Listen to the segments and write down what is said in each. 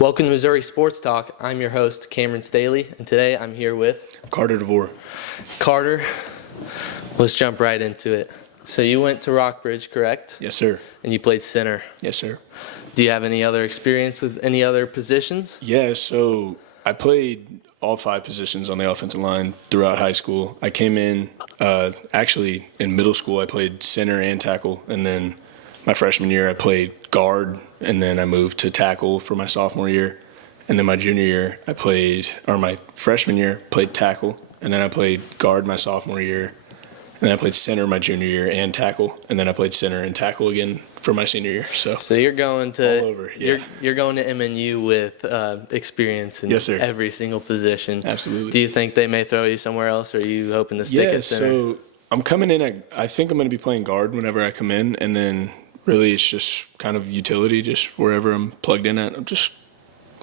Welcome to Missouri Sports Talk. I'm your host, Cameron Staley, and today I'm here with Carter Devore. Carter. Let's jump right into it. So you went to Rockbridge, correct? Yes, sir. And you played center. Yes, sir. Do you have any other experience with any other positions? Yeah, so I played all 5 positions on the offensive line throughout high school. I came in, actually in middle school, I played center and tackle, and then my freshman year I played guard, and then I moved to tackle for my sophomore year. And then my junior year my freshman year played tackle, and then I played guard my sophomore year. And then I played center my junior year and tackle, and then I played center and tackle again for my senior year. So you're going to all over, yeah. You're going to MNU with experience in Yes, sir. every single position. Absolutely. Do you think they may throw you somewhere else, or are you hoping to stick at center? So I'm coming in. I think I'm going to be playing guard whenever I come in, and then really it's just kind of utility, just wherever I'm plugged in at, just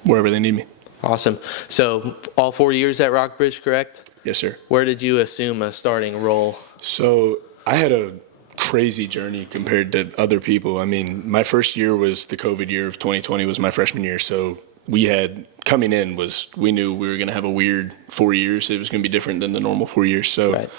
wherever they need me. Awesome. So all 4 years at Rockbridge, correct? Yes, sir. Where did you assume a starting role? So I had a crazy journey compared to other people. I mean, my first year was the COVID year of 2020 was my freshman year. So we knew we were going to have a weird 4 years. It was going to be different than the normal 4 years. So Right.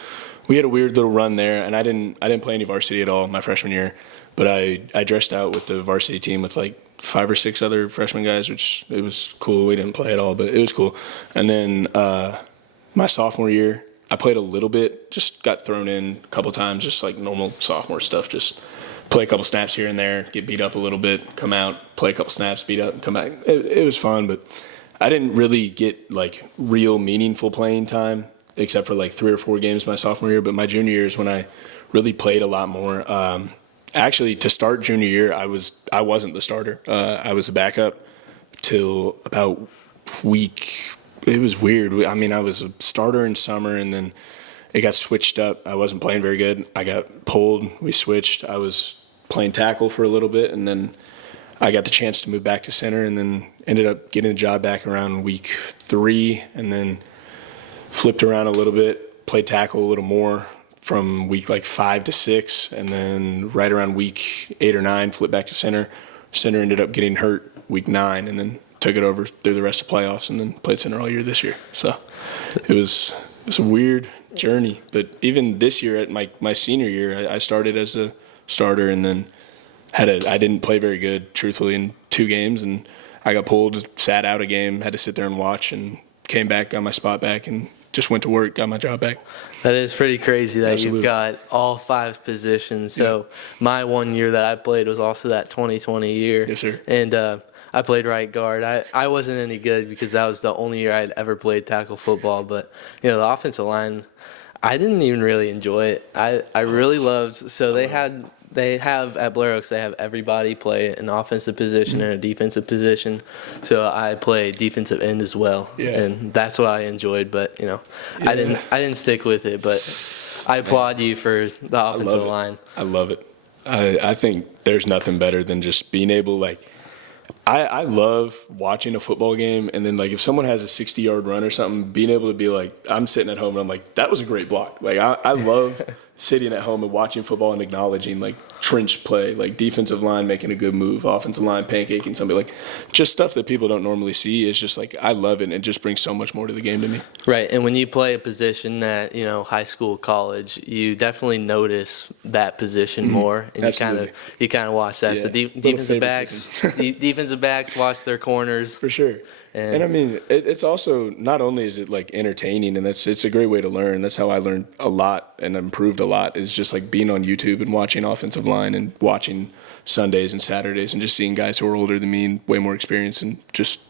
We had a weird little run there, and I didn't play any varsity at all my freshman year. But I dressed out with the varsity team with like 5 or 6 other freshman guys, which it was cool. We didn't play at all, but it was cool. And then my sophomore year, I played a little bit, just got thrown in a couple times, just like normal sophomore stuff, just play a couple snaps here and there, get beat up a little bit, come out, play a couple snaps, beat up, and come back. It was fun, but I didn't really get like real meaningful playing time except for like 3 or 4 games my sophomore year. But my junior year is when I really played a lot more. Actually, to start junior year, I wasn't the starter. I was a backup till about week. It was weird. I mean, I was a starter in summer, and then it got switched up. I wasn't playing very good. I got pulled. We switched. I was playing tackle for a little bit, and then I got the chance to move back to center, and then ended up getting the job back around week 3, and then flipped around a little bit, played tackle a little more from week like 5 to 6, and then right around week 8 or 9, flipped back to center. Center ended up getting hurt week 9, and then took it over through the rest of the playoffs, and then played center all year this year. So it was a weird journey. But even this year, at my senior year, I started as a starter, and then I didn't play very good, truthfully, in 2 games, and I got pulled, sat out a game, had to sit there and watch, and came back, got my spot back, and just went to work, got my job back. That is pretty crazy that Absolutely. You've got all 5 positions. So my 1 year that I played was also that 2020 year. Yes, sir. And I played right guard. I wasn't any good because that was the only year I'd ever played tackle football. But, the offensive line, I didn't even really enjoy it. I really loved – so they have at Blair Oaks, they have everybody play an offensive position and a defensive position. So I play defensive end as well. Yeah. And that's what I enjoyed. But, I didn't stick with it. But I applaud you for the offensive line. I love it. I think there's nothing better than just being able, like, I love watching a football game, and then, like, if someone has a 60-yard run or something, being able to be like, I'm sitting at home and I'm like, that was a great block. Like, I love sitting at home and watching football and acknowledging, like, trench play, like defensive line making a good move, offensive line pancaking somebody, like, just stuff that people don't normally see. Is just like, I love it, and it just brings so much more to the game to me. Right, and when you play a position at high school, college, you definitely notice that position more, and Absolutely. you kind of watch that. Yeah. So defensive backs watch their corners For sure. And I mean, it's also, not only is it like entertaining, and it's a great way to learn. That's how I learned a lot and improved a lot, is just like being on YouTube and watching offensive line and watching Sundays and Saturdays and just seeing guys who are older than me and way more experience and just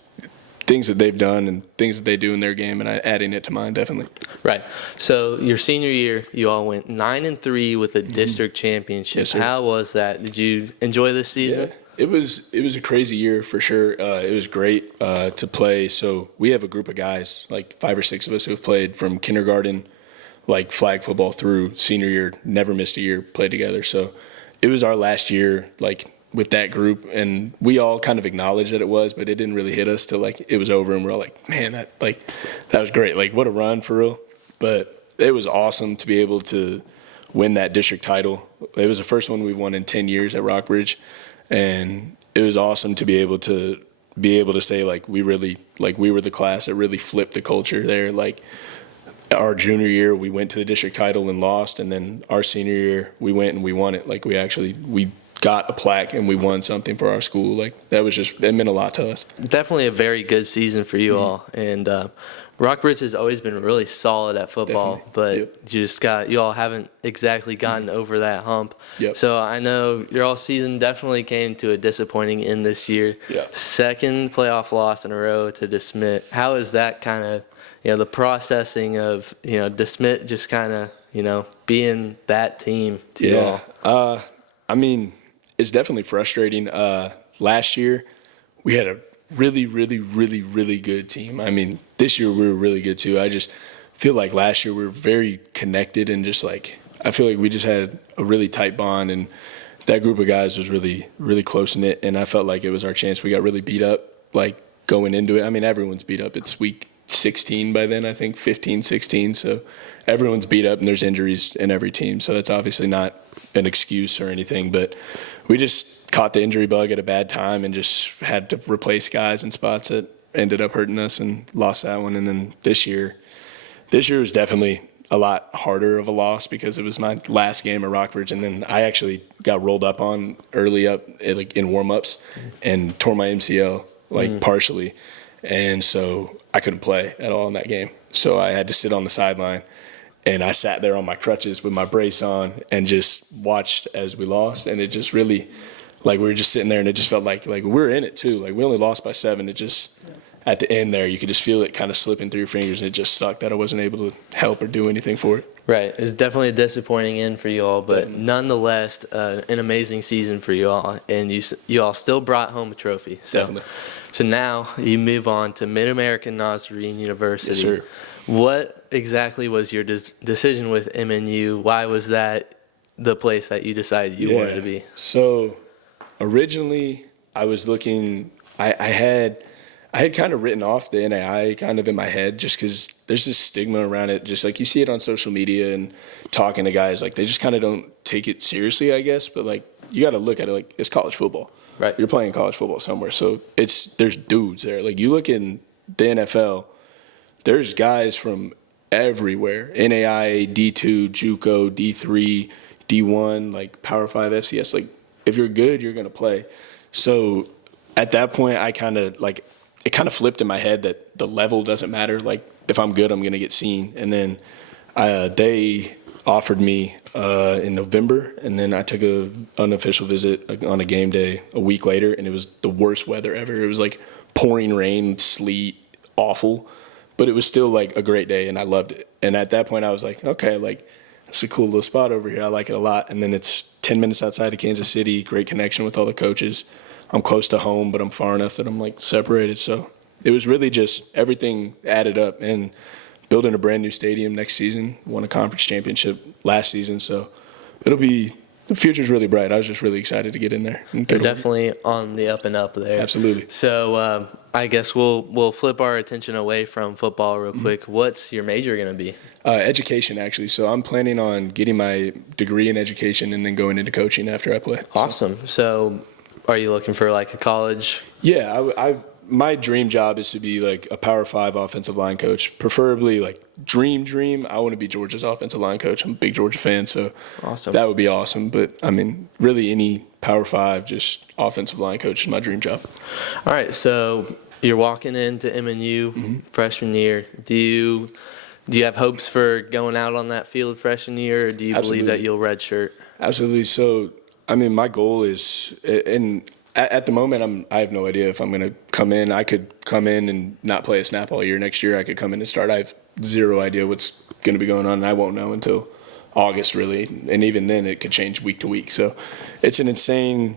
things that they've done and things that they do in their game, and adding it to mine, definitely. Right. So your senior year, you all went 9-3 with a district championship. Yes, sir. How was that? Did you enjoy this season? Yeah. It was a crazy year for sure. It was great to play. So we have a group of guys, like 5 or 6 of us, who have played from kindergarten, like flag football, through senior year, never missed a year, played together. So it was our last year, like, with that group, and we all kind of acknowledged that it was, but it didn't really hit us till like it was over, and we're all like, man, that was great. Like, what a run, for real. But it was awesome to be able to win that district title. It was the first one we've won in 10 years at Rockbridge. And it was awesome to be able to be able to say like we were the class that really flipped the culture there. Like our junior year, we went to the district title and lost, and then our senior year, we went and we won it. Like we got a plaque and we won something for our school. Like that meant a lot to us. Definitely a very good season for you all, and Rockbridge has always been really solid at football, Definitely. but you all haven't exactly gotten over that hump. Yep. So I know your all season definitely came to a disappointing end this year. Yep. Second playoff loss in a row to DeSmit. How is that kind of, the processing of, DeSmit just kind of, being that team to you all? I mean, it's definitely frustrating. Last year, we had a really, really, really, really good team. I mean, this year we were really good too. I just feel like last year we were very connected and just like I feel like we just had a really tight bond, and that group of guys was really, really close knit. And I felt like it was our chance. We got really beat up like going into it. I mean, everyone's beat up. It's week 16 by then, I think 15, 16. So everyone's beat up and there's injuries in every team. So that's obviously not an excuse or anything, but we just caught the injury bug at a bad time and just had to replace guys in spots that ended up hurting us and lost that one. And then this year was definitely a lot harder of a loss because it was my last game at Rockbridge, and then I actually got rolled up on early like in warm-ups and tore my MCL partially, and so I couldn't play at all in that game. So I had to sit on the sideline, and I sat there on my crutches with my brace on and just watched as we lost, and it just really we were just sitting there, and it just felt like we were in it too. Like we only lost by 7. It just at the end there, you could just feel it kind of slipping through your fingers, and it just sucked that I wasn't able to help or do anything for it. Right. It was definitely a disappointing end for you all, but nonetheless, an amazing season for you all, and you all still brought home a trophy. So now you move on to Mid-American Nazarene University. Yes, sir. What exactly was your decision with MNU? Why was that the place that you decided you wanted to be? So originally I was looking – I had kind of written off the NAI kind of in my head just because there's this stigma around it. Just like you see it on social media and talking to guys, like they just kind of don't take it seriously, I guess. But like you got to look at it like it's college football. Right. You're playing college football somewhere. So there's dudes there. Like you look in the NFL, there's guys from everywhere. NAI, D2, JUCO, D3, D1, like Power 5, FCS. Like if you're good, you're going to play. So at that point, I kind of it kind of flipped in my head that the level doesn't matter. Like if I'm good, I'm going to get seen. And then they offered me in November, and then I took an unofficial visit on a game day a week later, and it was the worst weather ever. It was like pouring rain, sleet, awful, but it was still like a great day, and I loved it. And at that point, I was like, okay, like it's a cool little spot over here. I like it a lot. And then it's 10 minutes outside of Kansas City, great connection with all the coaches. I'm close to home, but I'm far enough that I'm like separated. So it was really just everything added up, and building a brand new stadium next season, won a conference championship last season. So the future's really bright. I was just really excited to get in there. You're definitely on the up and up there. Absolutely. So I guess we'll flip our attention away from football real quick. What's your major going to be? Education, actually. So I'm planning on getting my degree in education and then going into coaching after I play. Awesome. So are you looking for like a college? Yeah, my dream job is to be like a Power 5 offensive line coach, preferably like dream. I want to be Georgia's offensive line coach. I'm a big Georgia fan, so awesome. That would be awesome. But I mean, really any Power 5, just offensive line coach is my dream job. All right, so you're walking into MNU freshman year. Do you have hopes for going out on that field freshman year, or do you believe that you'll redshirt? Absolutely. So, I mean, my goal is, and at the moment, I have no idea if I'm going to come in. I could come in and not play a snap all year. Next year, I could come in and start. I have zero idea what's going to be going on, and I won't know until August, really. And even then, it could change week to week. So it's an insane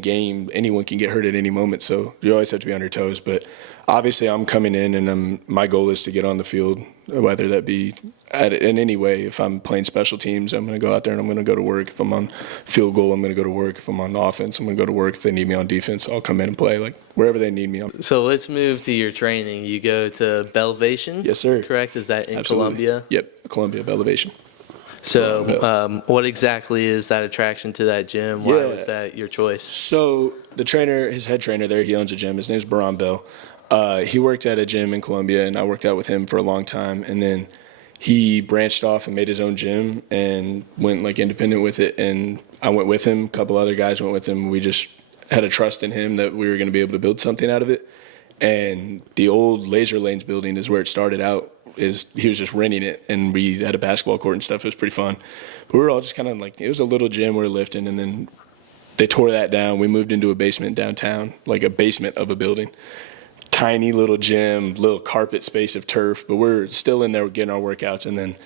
game. Anyone can get hurt at any moment, so you always have to be on your toes. But obviously, I'm coming in, and my goal is to get on the field, whether that be in any way. If I'm playing special teams, I'm going to go out there and I'm going to go to work. If I'm on field goal, I'm going to go to work. If I'm on offense, I'm going to go to work. If they need me on defense, I'll come in and play, like wherever they need me. So let's move to your training. You go to Belvation? Yes, sir. Correct? Is that in Absolutely. Columbia? Yep, Columbia, Belvation. So, what exactly is that attraction to that gym? Why was that your choice? So the trainer, his head trainer there, he owns a gym. His name's Baran Bell. He worked at a gym in Columbia, and I worked out with him for a long time. And then he branched off and made his own gym and went like independent with it. And I went with him. A couple other guys went with him. We just had a trust in him that we were going to be able to build something out of it. And the old Laser Lanes building is where it started out. He was just renting it, and we had a basketball court and stuff. It was pretty fun. But we were all just kind of like, it was a little gym we were lifting, and then they tore that down. We moved into a basement downtown, like a basement of a building. Tiny little gym, little carpet space of turf, but we're still in there getting our workouts. And then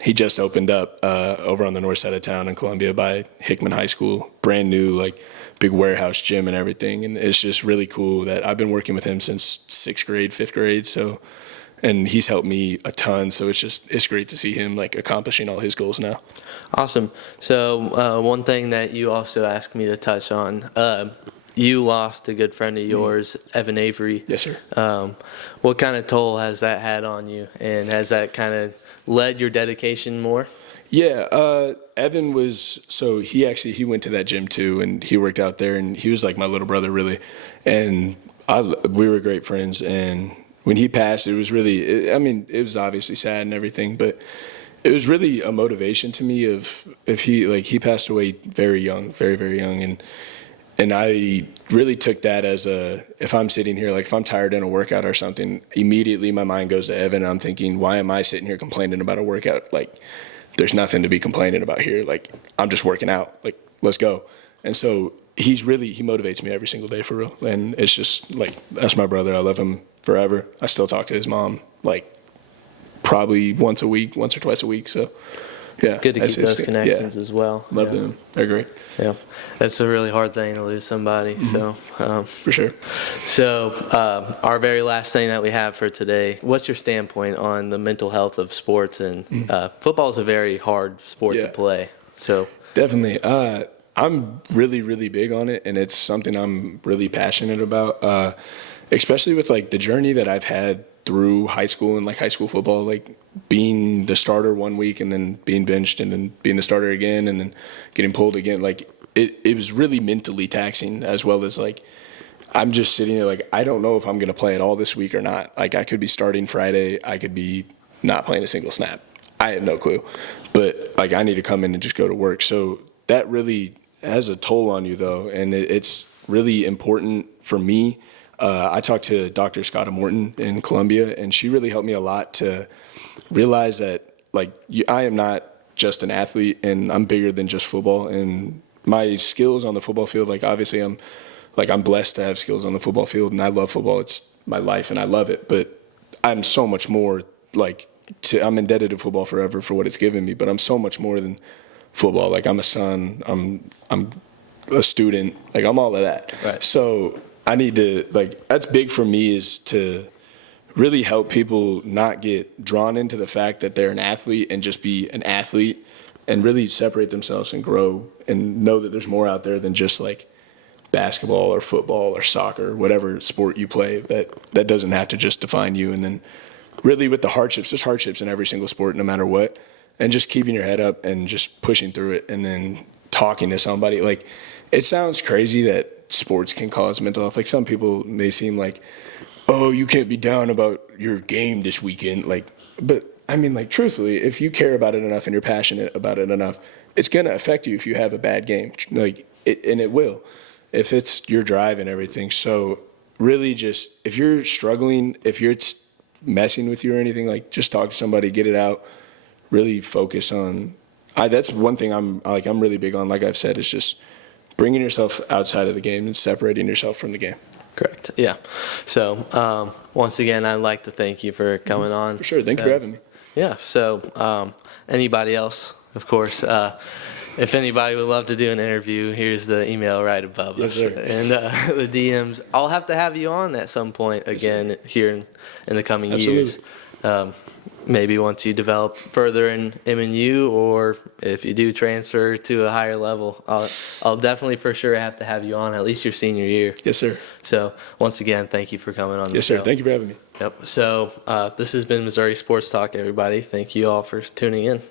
he just opened up over on the north side of town in Columbia by Hickman High School, brand new, like big warehouse gym and everything. And it's just really cool that I've been working with him since 6th grade, 5th grade. So, and he's helped me a ton. So it's great to see him like accomplishing all his goals now. Awesome. So one thing that you also asked me to touch on, you lost a good friend of yours, Evan Avery. Yes, sir. What kind of toll has that had on you, and has that kind of led your dedication more? Yeah, Evan he went to that gym too, and he worked out there, and he was like my little brother really, and we were great friends. And when he passed, it was really, it was obviously sad and everything, but it was really a motivation to me he passed away very young, very, very young. And I really took that as if I'm sitting here, like if I'm tired in a workout or something, immediately my mind goes to Evan, and I'm thinking, why am I sitting here complaining about a workout? Like, there's nothing to be complaining about here. Like, I'm just working out. Like, let's go. And so he motivates me every single day for real. And it's just like, that's my brother. I love him forever. I still talk to his mom, like probably once or twice a week. So yeah, it's good to keep those connections as well. Love them. They're great. Yeah, that's a really hard thing to lose somebody. Mm-hmm. So for sure. So our very last thing that we have for today, what's your standpoint on the mental health of sports? And football is a very hard sport to play. So definitely, I'm really, really big on it, and it's something I'm really passionate about. Especially with like the journey that I've had through high school and like high school football, like being the starter one week and then being benched and then being the starter again and then getting pulled again. Like it was really mentally taxing, as well as like I'm just sitting there like I don't know if I'm going to play at all this week or not. Like I could be starting Friday, I could be not playing a single snap. I have no clue. But like I need to come in and just go to work. So that really has a toll on you though, and it's really important for me. I talked to Dr. Scotta Morton in Columbia, and she really helped me a lot to realize that, like, I am not just an athlete, and I'm bigger than just football. And my skills on the football field, like, obviously I'm blessed to have skills on the football field, and I love football. It's my life, and I love it. But I'm so much more, like, I'm indebted to football forever for what it's given me, but I'm so much more than football. Like, I'm a son, I'm a student, like, I'm all of that. Right. So I need to, like, that's big for me, is to really help people not get drawn into the fact that they're an athlete and just be an athlete, and really separate themselves and grow and know that there's more out there than just like basketball or football or soccer, whatever sport you play, that doesn't have to just define you. And then really with the hardships, there's hardships in every single sport, no matter what, and just keeping your head up and just pushing through it, and then talking to somebody. Like, it sounds crazy that sports can cause mental health. Like, some people may seem like, oh, you can't be down about your game this weekend. Like, but I mean, like, truthfully, if you care about it enough and you're passionate about it enough, it's going to affect you if you have a bad game. Like, and it will, if it's your drive and everything. So really just, if you're struggling, if it's messing with you or anything, like, just talk to somebody, get it out, really focus on, that's one thing I'm really big on, like I've said, is just bringing yourself outside of the game and separating yourself from the game. Correct. Yeah. So once again, I'd like to thank you for coming on. For sure. Thank you for having me. Yeah. So anybody else, of course, if anybody would love to do an interview, here's the email right above us. Sir. And the DMs. I'll have to have you on at some point again here in the coming Absolutely. years. Maybe once you develop further in MNU, or if you do transfer to a higher level, I'll definitely for sure have to have you on at least your senior year. Yes, sir. So once again, thank you for coming on the show. Yes, sir. Thank you for having me. Yep. So this has been Missouri Sports Talk, everybody. Thank you all for tuning in.